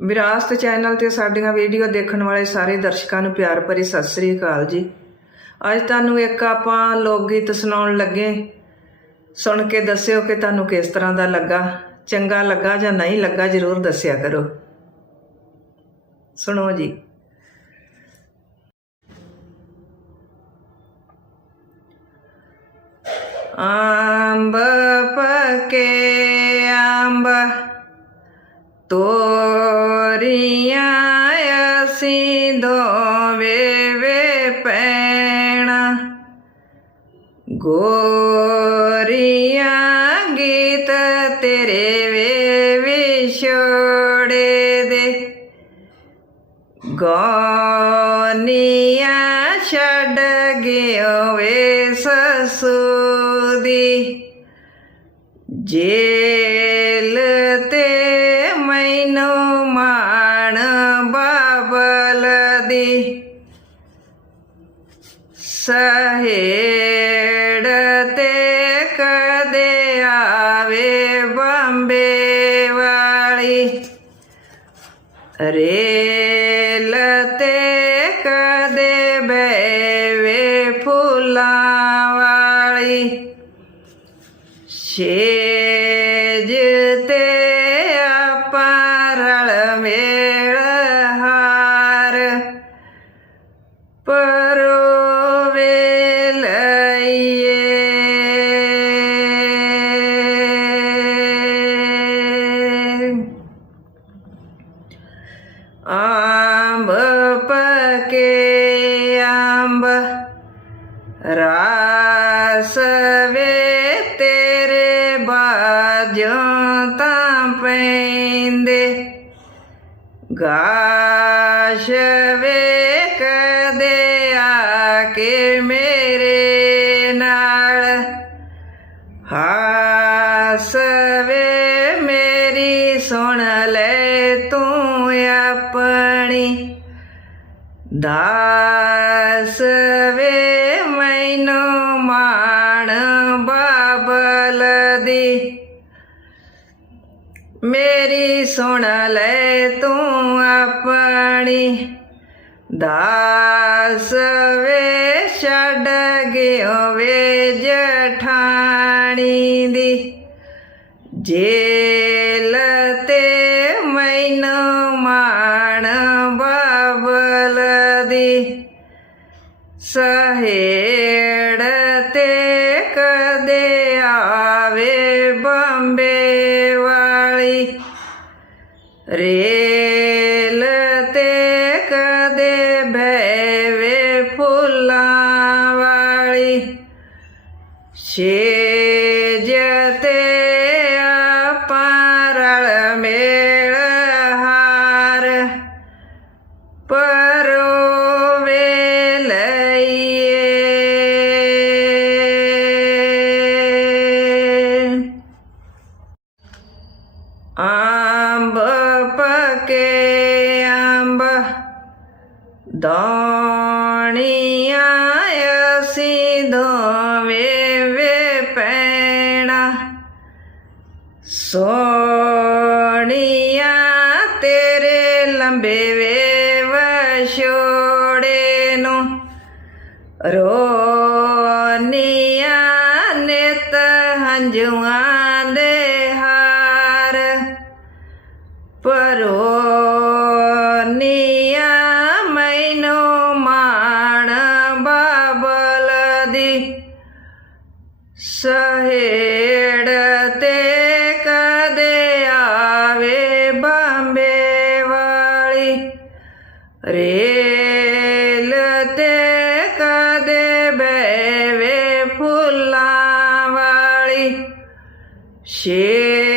ਵਿਰਾਸਤ ਚੈਨਲ ਤੇ ਸਾਡੀਆਂ ਵੀਡੀਓ ਦੇਖਣ ਵਾਲੇ ਸਾਰੇ ਦਰਸ਼ਕਾਂ ਨੂੰ ਪਿਆਰ ਭਰੀ ਸਤਿ ਸ੍ਰੀ ਅਕਾਲ ਜੀ। ਅੱਜ ਤੁਹਾਨੂੰ ਇੱਕ ਆਪਾਂ ਲੋਕ ਗੀਤ ਸੁਣਾਉਣ ਲੱਗੇ। ਸੁਣ ਕੇ ਦੱਸਿਓ ਕਿ ਤੁਹਾਨੂੰ ਕਿਸ ਤਰ੍ਹਾਂ ਦਾ ਲੱਗਾ। ਚੰਗਾ ਲੱਗਾ ਜਾਂ ਨਹੀਂ ਲੱਗਾ ਜਰੂਰ ਦੱਸਿਆ ਕਰੋ। ਸੁਣੋ ਜੀ। ਆਂਬ ਪਕੇ ਅਸੀਂ ਵੇ ਪੈਣਾ। ਗੋਰੀਆਂ ਗੀਤ ਤੇਰੇ ਵੇ ਵਿਛੋੜੇ ਦੇ। ਗੋਨੀਆਂ ਛੱਡ ਗਿਓ ਵੇ ਸਸੂਦੀ। ਜੇਲ ਤੇ ਮੈਨੂੰ ਮਾਣ ਸਹੇੜ ਤੇ ਕਦੇ ਆਵੇ ਬੰਬੇ ਵਾਲੀ। ਰੇਲ ਤੇ ਕਦੇ ਬੈਵੇ ਫੁੱਲਾਂ ਵਾਲੀ। ਛੇਜ ਤੇ ਆਪਾਂ ਰਲ ਮੇਲ ਰਾਸ ਵੇ ਤੇਰੇ ਬਾਜੋਂ ਤਾਂ ਪੈਂਦੇ। ਗਾਸ਼ ਵੇ ਕਦੇ ਆ ਕੇ ਮੇਰੇ ਨਾਲ। ਹਾਸ ਵੇ ਮੇਰੀ ਸੁਣ ਲੈ ਤੂੰ ਆਪਣੀ। ਦਾ ਵੇ ਮੈਨੂੰ ਮਾਣ ਬਾਬਲ ਦੀ। ਮੇਰੀ ਸੁਣ ਲੈ ਤੂੰ ਆਪਣੀ। ਦਾਸ ਵੇ ਛੱਡ ਗਿਓ ਵੇ ਜਠਾਣੀ ਦੀ। ਜੇਲ ਤੇ ਮੈਨੂੰ ਮਾਣ ਬਾਬਲ ਦੀ। ਸਹੇੜ ਤੇ ਕਦੇ ਆਵੇ ਬੰਬੇ ਵਾਲੀ। ਰੇਲ ਤੇ ਕਦੇ ਬੈਵੇ ਫੁੱਲਾਂ ਵਾਲੀ। ਛੇਜ ਦਾਣੀਆਂ ਅਸੀਂ ਦੋਵੇਂ ਵੇ ਪੈਣਾ ਸੋਹਣੀਆਂ ਤੇਰੇ ਲੰਬੇ ਵੇ ਸਹੇੜ ਤੇ ਕਦੇ ਆਵੇ ਬੰਬੇ ਵਾਲੀ। ਰੇਲ ਤੇ ਕਦੇ ਬੈਵੇ ਫੁੱਲਾਂ ਵਾਲੀ। ਛੇਜ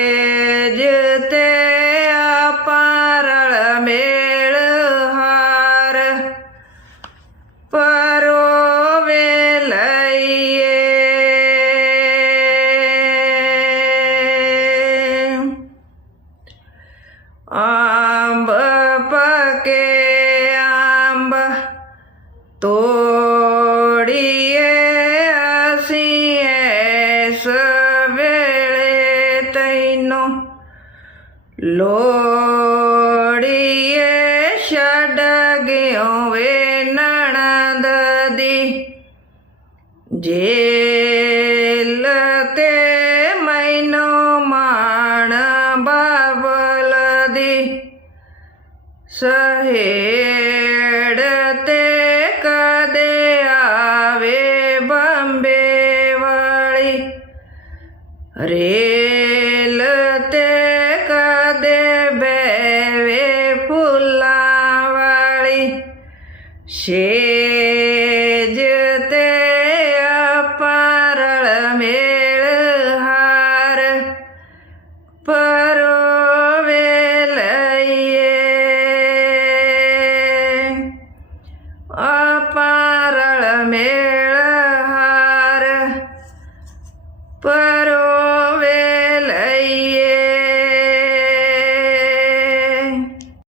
ਆਂਬ ਪਕੇ ਆਂਬ ਤੋੜੀਏ ਅਸੀਂ ਤੈਨੂੰ। ਲੋੜੀਏ ਛੱਡ ਗਿਓ ਵੇ ਜੇ ਸਹੇੜ ਤੇ ਕਦੇ ਆਵੇ ਬੰਬੇ ਵਾਲੀ। ਰੇਲ ਤੇ ਕਦੇ ਬੈਵੇ ਫੁੱਲਾਂ ਵਾਲੀ। ਸ਼ੇ ಸರಳ ಮೇಳ